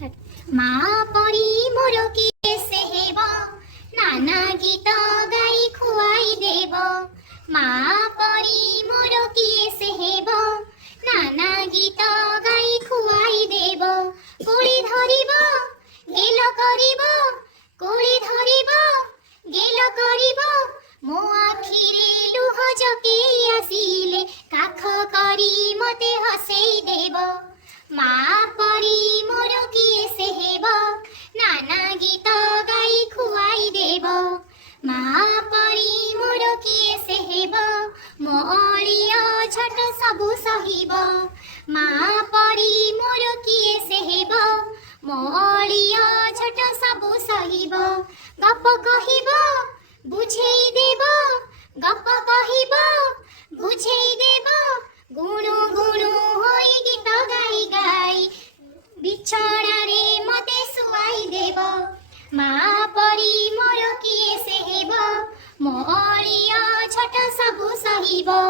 মা পরি মোর কিয়ে সে হেব নানা গীত গাই খুয়াই দেব মা পরি মোর কিয়ে সে হেব নানা গীত গাই খুয়াই দেব কোଳି ধরিব গেল করিব কোଳି ধরিব গেল করিব ମୋ ଆଖିରେ ଲୁହ ଜକେଇ ଆସିଲେ କାଖ କରି ମତେ ହସେଇ ଦେବ ମା ପରି ମୋର କିଏ ସେ ହେବ ନାନା ଗୀତ ଗାଇ ଖୁଆଇ ଦେବ ମା ପରି ମୋର କିଏ ସେ ହେବ ମୋ ଅଳିଅ ଛୋଟ ସବୁ ସହିବ ମା ପରି ମୋର କିଏ ସେ ହେବ ମୋ ଅଳିଅ ଛୋଟ ସବୁ ସହିବ ଗପ କହିବ ବୁଝେଇ ଦେବ ଗପ କହିବ ବୁଝେଇ ଦେବ ଗୁଣୁ ଗୁଣୁ ହୋଇ ଗୀତ ଗାଇ ଗାଇ ବିଛଣାରେ ମତେ ଶୁଆଇ ଦେବ ମା ପରି ମୋର କିଏ ସେ ହେବ ମୋ ଅଳିଅ ଛୋଟ ସବୁ ସହିବ।